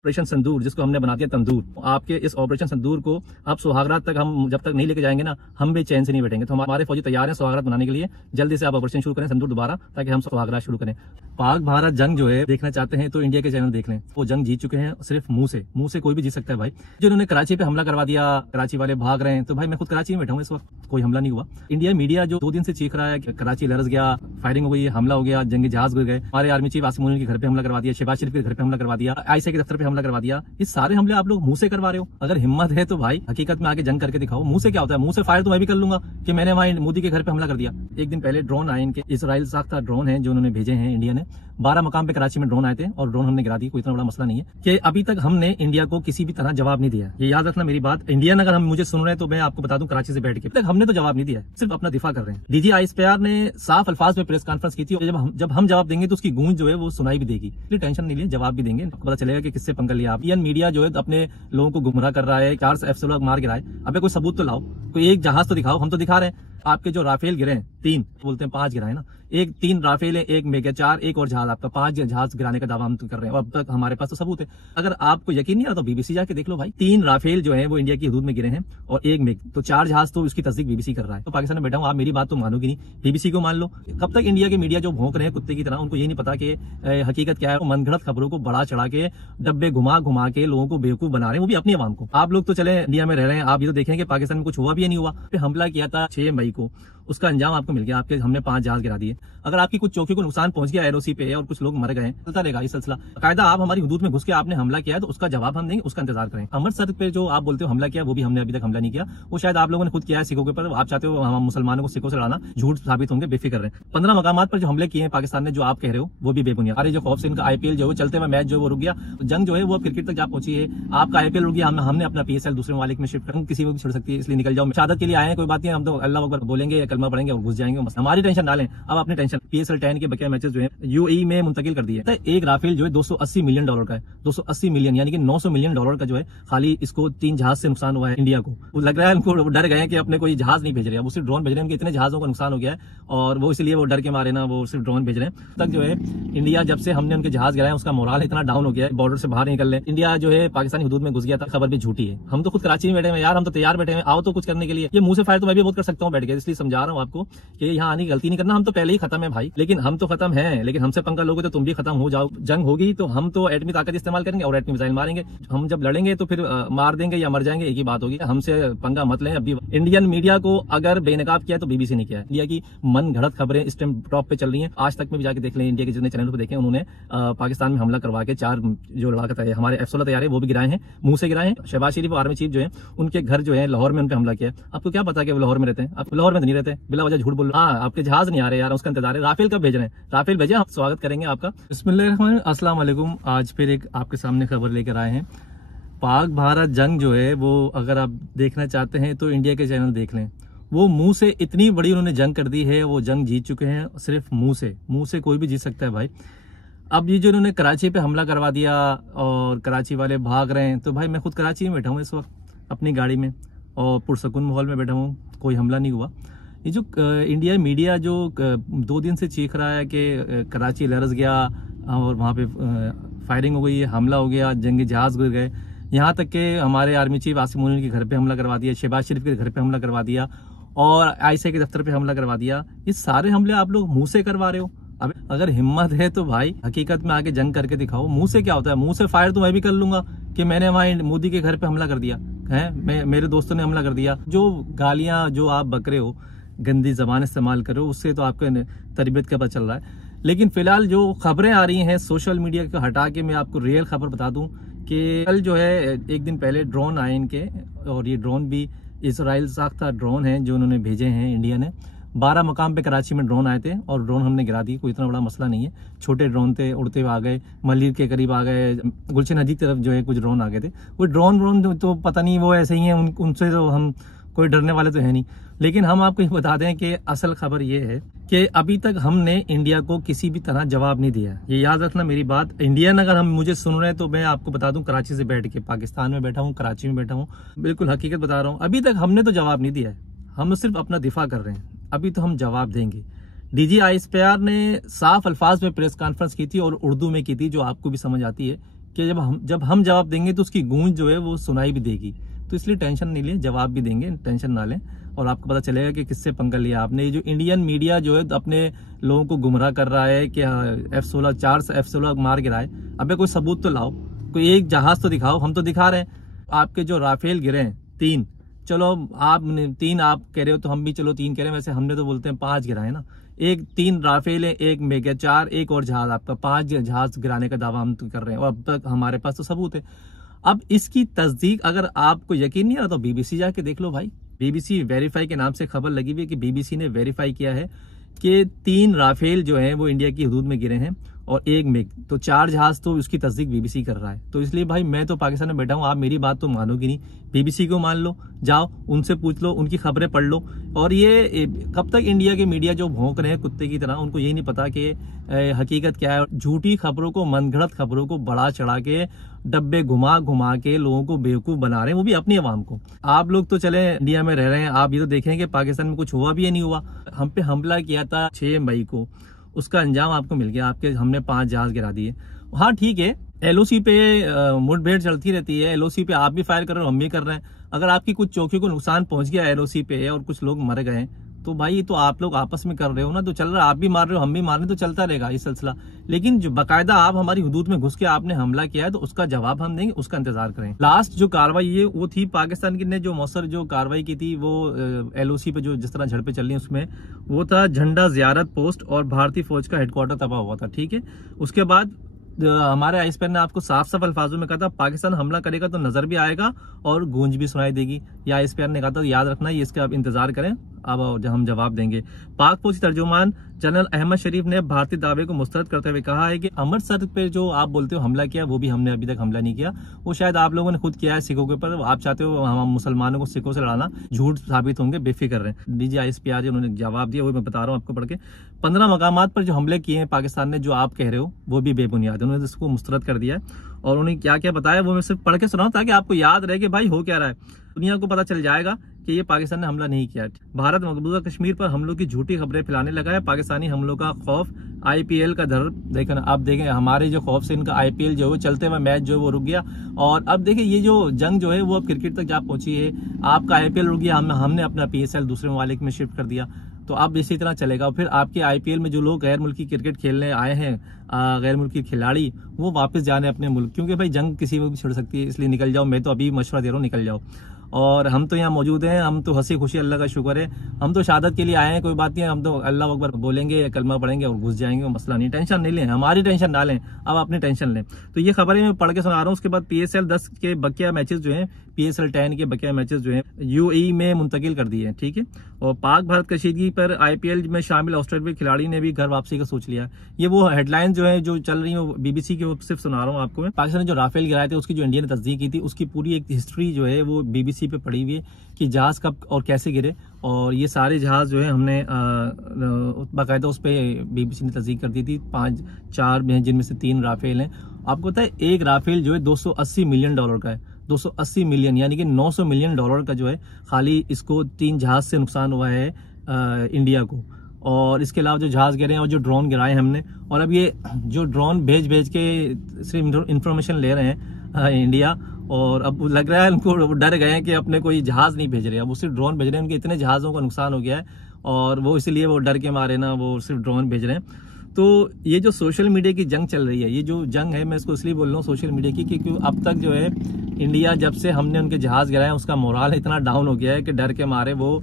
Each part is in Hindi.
ऑपरेशन संदूर जिसको हमने बना दिया तंदूर, आपके इस ऑपरेशन संदूर को आप सुहागरात तक हम जब तक नहीं लेके जाएंगे ना, हम भी चैन से नहीं बैठेंगे। तो हमारे फौजी तैयार हैं सुहागरात बनाने के लिए। जल्दी से आप ऑपरेशन शुरू करें संदूर दोबारा, ताकि हम सुहागरात शुरू करें। पाक भारत जंग जो है देखना चाहते हैं तो इंडिया के चैनल देख लें। वो जंग जीत चुके हैं सिर्फ मुंह से कोई भी जीत सकता है भाई। जिन्होंने कराची पे हमला करवा दिया, कराची वाले भाग रहे हैं, तो भाई मैं खुद कराची में बैठा हूँ इस वक्त, कोई हमला नहीं हुआ। इंडिया मीडिया जो 2 दिन से चीख रहा है कि कराची लरस गया, फायरिंग हो गई, हमला हो गया, जंगी जहाज गिर गए, हमारे आर्मी चीफ आसिम मुनीर के घर पे हमला करवा दिया, शहबाज शरीफ के घर पे हमला करवा दिया, आईएसआई के दफ्तर पे हमला करवा दिया। ये सारे हमले आप लोग मुंह से करवा रहे हो। अगर हिम्मत है तो भाई हकीकत में आके जंग करके दिखाओ। मुंह से क्या होता है? मुंह से फायर तो मैं भी कर लूंगा कि मैंने वहां मोदी के घर पे हमला कर दिया। एक दिन पहले ड्रोन आए इनके, इजराइल साख्ता ड्रोन है जो उन्होंने भेजे हैं इंडिया ने। 12 मकाम पे कराची में ड्रोन आए थे और ड्रोन हमने गिरा दी। कोई इतना बड़ा मसला नहीं है कि अभी तक हमने इंडिया को किसी भी तरह जवाब नहीं दिया। ये याद रखना मेरी बात। इंडियन अगर हम मुझे सुन रहे हैं तो मैं आपको बता दूं कराची से बैठ के तक हमने तो जवाब नहीं दिया, सिर्फ अपना दिफा कर रहे हैं। डीजी आईएसपीआर ने साफ अल्फाज में प्रेस कॉन्फ्रेंस की थी। जब हम जवाब देंगे तो उसकी गूंज जो है वो सुनाई भी देगी, इसलिए टेंशन नहीं लिए, जवाब भी देंगे, पता चलेगा कि किससे पंगा लिया आप। इंडियन मीडिया जो है अपने लोगों को गुमराह कर रहा है, 4 F-16 मार गिराए। अबे कोई सबूत तो लाओ, कोई एक जहाज तो दिखाओ। हम तो दिखा रहे हैं। आपके जो राफेल गिरे हैं 3, बोलते हैं 5 गिराए ना, 3 राफेल है, 1 मेगा 4, एक और जहाज आपका, 5 जहाज गिराने का दावा हम तो कर रहे हैं। अब तक हमारे पास तो सबूत है। अगर आपको यकीन नहीं आ रहा तो बीबीसी जाके देख लो भाई। 3 राफेल जो है वो इंडिया की हदूद में गिरे हैं और 1 मेग, तो 4 जहाज तो उसकी तस्दीक बीबीसी कर रहा है। तो पाकिस्तान में बैठा हूं, आप मेरी बात तो मानोगी नहीं, बीबीसी को मान लो। कब तक इंडिया के मीडिया जो भौंक रहे हैं कुत्ते की तरह, उनको ये नहीं पता कि हकीकत क्या है। मनगढ़ंत खबरों को बढ़ा चढ़ा के, डब्बे घुमा के लोगों को बेवकूफ बना रहे हैं, वो भी अपनी आवाम को। आप लोग तो चले इंडिया में रह रहे हैं, आप ये तो देखें कि पाकिस्तान में कुछ हुआ भी नहीं हुआ। हमला किया था 6 मई को, उसका अंजाम आपको मिल गया। आपके हमने 5 जहाज गिरा दिए। अगर आपकी कुछ चौकियों को नुकसान पहुंच गया एलओसी पे और कुछ लोग मर गए, चलता रहेगा ये सिलसिला। कायदा आप हमारी हुदूद में घुस के आपने हमला किया है तो उसका जवाब हम देंगे, उसका इंतजार करें। अमृतसर पे जो आप बोलते हो हमला किया, वो भी हमने अभी तक हमला नहीं किया। वो शायद आप लोगों ने खुद किया है सिखों के ऊपर। आप चाहते हो हम मुसलमानों को सिखों से लड़ाना, झूठ साबित होंगे, बेफिक्र रहे। 15 मकामात पर जो हमले किए हैं पाकिस्तान ने, जो आप कह रहे हो, वो भी बेबुनियाद। अरे जो खौफ से इनका आईपीएल जो चलते हुए मैच जो वो रुक गया, जंग जो है वो क्रिकेट तक जा पहुंची है। आपका आईपीएल रुक गया, हमने अपना पीएसएल दूसरे मालिक में शिफ्ट कर, किसी को भी छोड़ सकती है, इसलिए निकल जाओ। शहादत के लिए आए हैं, कोई बात नहीं, हम तो अल्लाह अकबर बोलेंगे, कलमा पढ़ेंगे और घुस जाएंगे। हमारी टेंशन डालें, अब अपनी टेंशन। पीएसएल 10 के बकाया मैचेस जो है यूएई में मुंतकिल कर दिए। एक राफेल जो है $280 मिलियन का है, 280 मिलियन यानी कि $900 मिलियन का जो है खाली इसको 3 जहाज से नुकसान हुआ है इंडिया को। वो लग रहा है उनको डर गए हैं कि अपने कोई जहाज नहीं भेज रहे हैं, वो सिर्फ ड्रोन भेज रहे हैं। उनके इतने जहाजों का नुकसान हो गया है और वो इसलिए वो डर के मारे ना वो सिर्फ ड्रोन भेज रहे हैं। तक जो है इंडिया जब से हमने उनके जहाज गिराए उसका मोराल इतना डाउन हो गया है, बॉर्डर से बाहर निकल रहे। इंडिया जो है पाकिस्तानी हुदूद में घुस गया था, खबर भी झूठी है। हम तो खुद कराची में बैठे हैं यार, हम तो तैयार बैठे हैं, आओ तो कुछ करने के लिए। ये मुंह से फायर तो मैं भी बहुत कर सकता हूँ बैठ के, इसलिए समझा रहा हूँ आपको कि यहाँ आने की गलती नहीं करना। हम तो पहले ही खत्म है भाई, लेकिन हम तो खत्म है, लेकिन हमसे पंगा लोगे तो तुम भी खत्म हो जाओ। जंग होगी तो हम तो एटमी ताकत इस्तेमाल करेंगे और एटमी मिसाइल मारेंगे। हम जब लड़ेंगे तो फिर मार देंगे या मर जाएंगे, एक ही बात होगी। हमसे पंगा मत लें। अभी इंडियन मीडिया को अगर बेनकाब किया है तो बीबीसी ने किया है। इंडिया की मन घड़त खबरें इस टाइम टॉप पे चल रही हैं। आज तक में भी जाके देख लें, इंडिया के जितने चैनल पे देखें, उन्होंने पाकिस्तान में हमला करवा के 4 जो लड़ाकत है हमारे F-16 तैयार है वो भी गिराए हैं, मुंह से गिराए हैं। शहबाज शरीफ आर्मी चीफ जो है उनके घर जो है लाहौर में उन पर हमला किया। आपको क्या पता कि वो लाहौर में रहते हैं? आप लाहौर में तो नहीं रहते, बिला वजह झूठ बोल रहे। हाँ, आपके जहाज नहीं आ रहे यार, उसका इंतजार है। राफेल कब भेज रहे हैं? राफेल भेजे, हम स्वागत करेंगे आपका। बिस्मिल्लाह, अस्सलाम वालेकुम। आज फिर एक आपके सामने खबर लेकर आए हैं। पाक भारत जंग जो है वो अगर आप देखना चाहते हैं तो इंडिया के चैनल देख लें। वो मुंह से इतनी बड़ी उन्होंने जंग कर दी है, वो जंग जीत चुके हैं सिर्फ मुंह से कोई भी जीत सकता है भाई। अब ये जो उन्होंने कराची पे हमला करवा दिया और कराची वाले भाग रहे हैं, तो भाई मैं खुद कराची में बैठा हूँ इस वक्त अपनी गाड़ी में और पुरसकून माहौल में बैठा हूँ, कोई हमला नहीं हुआ। ये जो इंडिया मीडिया जो 2 दिन से चीख रहा है कि कराची लरस गया और वहाँ पे फायरिंग हो गई, हमला हो गया, जंगी जहाज गिर गए, यहाँ तक कि हमारे आर्मी चीफ आसिम मुनीर के घर पे हमला करवा दिया, शहबाज शरीफ के घर पे हमला करवा दिया और आईएसआई के दफ्तर पे हमला करवा दिया। ये सारे हमले आप लोग मुंह से करवा रहे हो। अब अगर हिम्मत है तो भाई हकीकत में आके जंग करके दिखाओ। मुंह से क्या होता है? मुंह से फायर तो मैं भी कर लूंगा कि मैंने वहां मोदी के घर पे हमला कर दिया है, मेरे दोस्तों ने हमला कर दिया। जो गालियां जो आप बक रहे हो, गंदी जबान इस्तेमाल करो, उससे तो आपको तरबियत का पता चल रहा है। लेकिन फिलहाल जो खबरें आ रही हैं सोशल मीडिया को हटा के, मैं आपको रियल खबर बता दूं कि कल जो है एक दिन पहले ड्रोन आए इनके, और ये ड्रोन भी इजराइल साख्ता ड्रोन है जो उन्होंने भेजे हैं इंडिया ने। 12 मकाम पे कराची में ड्रोन आए थे और ड्रोन हमने गिरा दी। कोई इतना बड़ा मसला नहीं है, छोटे ड्रोन थे, उड़ते हुए आ गए, मलिर के करीब आ गए, गुलशन हजी की तरफ जो है कुछ ड्रोन आ गए थे। वो ड्रोन तो पता नहीं, वो ऐसे ही है, उनसे तो हम कोई डरने वाले तो है नहीं। लेकिन हम आपको ये बता दें कि असल खबर ये है कि अभी तक हमने इंडिया को किसी भी तरह जवाब नहीं दिया। ये याद रखना मेरी बात। इंडियन अगर हम मुझे सुन रहे हैं तो मैं आपको बता दूं, कराची से बैठ के, पाकिस्तान में बैठा हूँ, कराची में बैठा हूँ, बिल्कुल हकीकत बता रहा हूँ। अभी तक हमने तो जवाब नहीं दिया है, हम सिर्फ अपना दिफा कर रहे हैं। अभी तो हम जवाब देंगे। डीजी आईएसपीआर ने साफ अल्फाज में प्रेस कॉन्फ्रेंस की थी और उर्दू में की थी, जो आपको भी समझ आती है कि जब हम जवाब देंगे तो उसकी गूंज जो है वो सुनाई भी देगी। तो इसलिए टेंशन नहीं लिए, जवाब भी देंगे, टेंशन ना लें, और आपको पता चलेगा कि किससे पंगा लिया आपने। ये जो इंडियन मीडिया जो है अपने लोगों को गुमराह कर रहा है कि F-16 4 से F-16 मार गिराए। अबे कोई सबूत तो लाओ, कोई एक जहाज तो दिखाओ। हम तो दिखा रहे हैं, आपके जो राफेल गिरे हैं 3, चलो आप 3 आप कह रहे हो तो हम भी चलो 3 कह रहे हैं, वैसे हमने तो बोलते हैं 5 गिराए ना। 3 राफेल है, 1 मेगा 4, एक और जहाज, आपका 5 जहाज गिराने का दावा हम तो कर रहे हैं, और अब तक हमारे पास तो सबूत है। अब इसकी तस्दीक अगर आपको यकीन नहीं आ रहा तो BBC जाके देख लो भाई। BBC वेरीफाई के नाम से खबर लगी हुई है कि BBC ने वेरीफाई किया है कि 3 राफेल जो है वो इंडिया की हदूद में गिरे हैं और 1 मिग, तो 4 जहाज तो उसकी तस्दीक BBC कर रहा है। तो इसलिए भाई मैं तो पाकिस्तान में बैठा हूँ, आप मेरी बात तो मानोगी नहीं, BBC को मान लो, जाओ उनसे पूछ लो, उनकी खबरें पढ़ लो। और ये कब तक इंडिया के मीडिया जो भौंक रहे हैं कुत्ते की तरह, उनको यही नहीं पता कि हकीकत क्या है। झूठी खबरों को, मनगढ़ंत खबरों को बढ़ा चढ़ा के, डब्बे घुमा घुमा के लोगों को बेवकूफ बना रहे हैं, वो भी अपनी आवाम को। आप लोग तो चले इंडिया में रह रहे हैं, आप ये तो देखें कि पाकिस्तान में कुछ हुआ भी या नहीं हुआ। हम पे हमला किया था 6 मई को, उसका अंजाम आपको मिल गया, आपके हमने 5 जहाज गिरा दिए। हाँ ठीक है, LOC पे मुठभेड़ चलती रहती है, LOC पे आप भी फायर कर रहे हो, हम भी कर रहे हैं। अगर आपकी कुछ चौकियों को नुकसान पहुंच गया LOC पे और कुछ लोग मर गए, तो भाई तो आप लोग आपस में कर रहे हो ना, तो चल रहा है, आप भी मार रहे हो, हम भी मार रहे, तो चलता रहेगा ये सिलसिला। लेकिन जो बाकायदा आप हमारी हुदूद में घुस के आपने हमला किया है, तो उसका जवाब हम देंगे, उसका इंतजार करें। लास्ट जो कार्रवाई ये वो थी पाकिस्तान की ने जो मौसर जो कार्रवाई की थी, वो LOC पे जो जिस तरह झड़पें चल रही है उसमें वो था झंडा जियारत पोस्ट और भारतीय फौज का हेडक्वार्टर तबाह हुआ था। ठीक है, उसके बाद हमारे आईएसपी ने आपको साफ साफ अल्फाजों में कहा था पाकिस्तान हमला करेगा तो नजर भी आएगा और गूंज भी सुनाई देगी। या आईएसपी ने कहा था याद रखना, ये इसका आप इंतजार करें, अब हम जवाब देंगे। पाक फौज तर्जुमान जनरल अहमद शरीफ ने भारतीय दावे को मुस्तरद करते हुए कहा है कि अमृतसर पे जो आप बोलते हो हमला किया, वो भी हमने अभी तक हमला नहीं किया, वो शायद आप लोगों ने खुद किया है सिखों के ऊपर। आप चाहते हो हम मुसलमानों को सिखों से लड़ाना, झूठ साबित होंगे, बेफिक्र रहे। डीजी आईएसपी आज उन्होंने जवाब दिया, वो मैं बता रहा हूँ आपको पढ़ के। 15 मकामात पर जो हमले किए हैं पाकिस्तान ने, जो आप कह रहे हो वो भी बेबुनियाद है, उन्होंने इसको मुस्तरद कर दिया है। और उन्होंने क्या क्या बताया वो मैं सिर्फ पढ़ के सुनाऊं ताकि आपको याद रहे कि भाई हो क्या रहा है, दुनिया को पता चल जाएगा कि ये पाकिस्तान ने हमला नहीं किया। भारत मकबूजा कश्मीर पर हमलों की झूठी खबरें फैलाने लगा है, पाकिस्तानी हमलों का खौफ, IPL का डर। देखें आप देखें हमारे जो खौफ से इनका IPL जो है चलते हुए मैच जो है वो रुक गया। और अब देखिए ये जो जंग जो है वो अब क्रिकेट तक जा पहुंची है। आपका IPL रुक गया, हमने अपना PSL दूसरे ममालिक में शिफ्ट कर दिया, तो अब इसी तरह चलेगा। फिर आपके IPL में जो लोग गैर मुल्की क्रिकेट खेलने आए हैं, गैर मुल्की खिलाड़ी, वो वापस जाने अपने मुल्क, क्योंकि भाई जंग किसी को भी छिड़ सकती है, इसलिए निकल जाओ। मैं तो अभी मशवरा दे रहा हूँ, निकल जाओ। और हम तो यहाँ मौजूद हैं, हम तो हंसी खुशी, अल्लाह का शुक्र है, हम तो शहादत के लिए आए हैं, कोई बात नहीं, हम तो अल्लाह अकबर बोलेंगे, कलमा पढ़ेंगे और घुस जाएंगे, मसला नहीं, टेंशन नहीं लें, हमारी टेंशन ना लें, अब अपनी टेंशन लें। तो ये खबरें मैं पढ़ के सुना रहा हूँ। उसके बाद PSL 10 के बकिया मैचेस जो हैं, PSL 10 के बकिया मैचेस जो हैं UAE में मुंतकिल कर दिए हैं। ठीक है, और पाक भारत कशीदगी पर IPL में शामिल ऑस्ट्रेलिया खिलाड़ी ने भी घर वापसी का सोच लिया। ये वो हेडलाइन जो है जो चल रही है BBC की, वो सिर्फ सुना रहा हूँ आपको मैं। पाकिस्तान ने जो राफेल गिराए थे उसकी जो इंडिया ने तस्दीक की थी, उसकी पूरी एक हिस्ट्री जो है वो BBC पे पड़ी हुई है कि जहाज कब और कैसे गिरे। और ये सारे जहाज जो है हमने बाकायदा उस पर BBC ने तस्दीक कर दी थी। 4 जिनमें से 3 राफेल हैं। आपको पता है एक राफेल जो है $280 मिलियन का है, 280 मिलियन यानी कि $900 मिलियन का जो है खाली इसको 3 जहाज से नुकसान हुआ है इंडिया को। और इसके अलावा जो जहाज गिरे हैं और जो ड्रोन गिराए हमने, और अब ये जो ड्रोन भेज के सिर्फ इंफॉर्मेशन ले रहे हैं इंडिया, और अब लग रहा है उनको डर गए हैं कि अपने कोई जहाज नहीं भेज रहे, अब वो सिर्फ ड्रोन भेज रहे हैं। उनके इतने जहाज़ों का नुकसान हो गया है और वो इसलिए वो डर के मारे ना वो सिर्फ ड्रोन भेज रहे हैं। तो ये जो सोशल मीडिया की जंग चल रही है, ये जो जंग है मैं इसको इसलिए बोल रहा हूँ सोशल मीडिया की, क्योंकि अब तक जो है इंडिया जब से हमने उनके जहाज गिराए उसका मोराल इतना डाउन हो गया है कि डर के मारे वो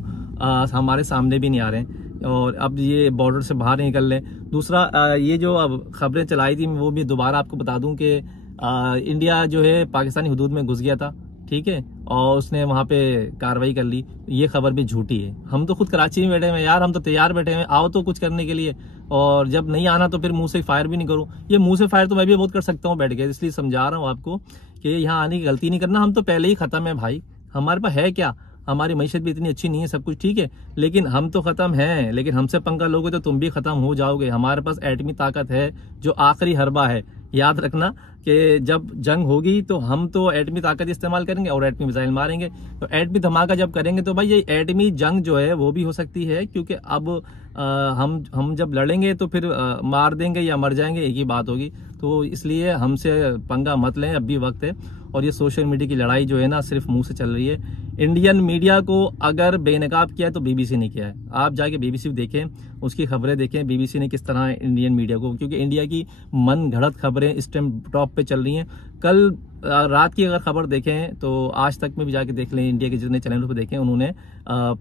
हमारे सामने भी नहीं आ रहे हैं, और अब ये बॉर्डर से बाहर निकल लें। दूसरा ये जो अब खबरें चलाई थी वो भी दोबारा आपको बता दूं कि इंडिया जो है पाकिस्तानी हुदूद में घुस गया था, ठीक है, और उसने वहां पे कार्रवाई कर ली। ये खबर भी झूठी है। हम तो खुद कराची में बैठे हुए यार, हम तो तैयार बैठे हुए, आओ तो कुछ करने के लिए, और जब नहीं आना तो फिर मुंह से फायर भी नहीं करूं। ये मुंह से फायर तो मैं भी बहुत कर सकता हूँ बैठ के, इसलिए समझा रहा हूँ आपको कि यहाँ आने की गलती नहीं करना। हम तो पहले ही खत्म है भाई, हमारे पास है क्या, हमारी मईशत भी इतनी अच्छी नहीं है, सब कुछ ठीक है, लेकिन हम तो खत्म हैं। लेकिन हमसे पंगा लोगे तो तुम भी खत्म हो जाओगे। हमारे पास एटमी ताकत है जो आखिरी हरबा है। याद रखना कि जब जंग होगी तो हम तो एटमी ताकत इस्तेमाल करेंगे और एटमी मिसाइल मारेंगे। तो एटमी धमाका जब करेंगे तो भाई ये एटमी जंग जो है वो भी हो सकती है, क्योंकि अब हम जब लड़ेंगे तो फिर मार देंगे या मर जाएंगे, एक ही बात होगी। तो इसलिए हमसे पंगा मत लें, अब भी वक्त है। और ये सोशल मीडिया की लड़ाई जो है ना, सिर्फ मुंह से चल रही है। इंडियन मीडिया को अगर बेनकाब किया है तो बीबीसी ने किया है। आप जाके बीबीसी देखें, उसकी खबरें देखें, बीबीसी ने किस तरह इंडियन मीडिया को, क्योंकि इंडिया की मन घड़त खबरें इस टाइम टॉप पे चल रही हैं। कल रात की अगर खबर देखें तो आज तक में भी जाके देख लें, इंडिया के जितने चैनलों पे देखें, उन्होंने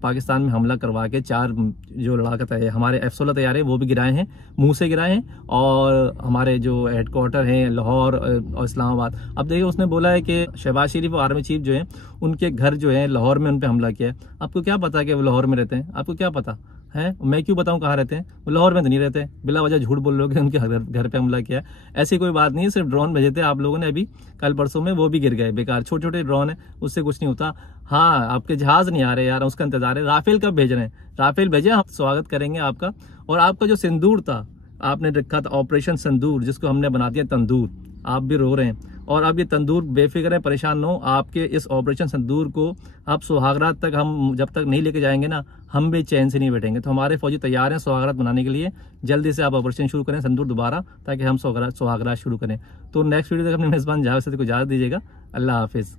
पाकिस्तान में हमला करवा के 4 जो लड़ाका है हमारे F-16 तैयारे वो भी गिराए हैं, मुंह से गिराए हैं। और हमारे जो हेडक्वार्टर हैं लाहौर और इस्लामाबाद, अब देखिए उसने बोला है कि शहबाज शरीफ और आर्मी चीफ जो है उनके घर जो है लाहौर में, उन पे हमला किया है। आपको क्या पता कि वो लाहौर में रहते हैं? आपको क्या पता है? मैं क्यों बताऊं कहाँ रहते हैं? वो लाहौर में तो नहीं रहते। बिला वजह झूठ बोल रहे हो कि उनके घर पे हमला किया है। ऐसी कोई बात नहीं है, सिर्फ ड्रोन भेजे थे आप लोगों ने अभी कल परसों में, वो भी गिर गए बेकार। छोटे छोटे ड्रोन है, उससे कुछ नहीं होता। हाँ, आपके जहाज नहीं आ रहे यार, उसका इंतजार है। राफेल कब भेज रहे हैं? राफेल भेजे, हम स्वागत करेंगे आपका। और आपका जो सिंदूर था, आपने रखा था ऑपरेशन सिंदूर, जिसको हमने बना दिया तंदूर। आप भी रो रहे हैं। और अब ये तंदूर बेफिक्र है, परेशान न हो। आपके इस ऑपरेशन सिंदूर को आप सुहागरात तक हम जब तक नहीं लेके जाएंगे ना, हम भी चैन से नहीं बैठेंगे। तो हमारे फौजी तैयार हैं सुहागरात मनाने के लिए। जल्दी से आप ऑपरेशन शुरू करें सिंदूर दोबारा, ताकि हम सुहागरात शुरू करें। तो नेक्स्ट वीडियो तक अपने मेजबान जावेद को इजाजत दीजिएगा। अल्लाह हाफिज।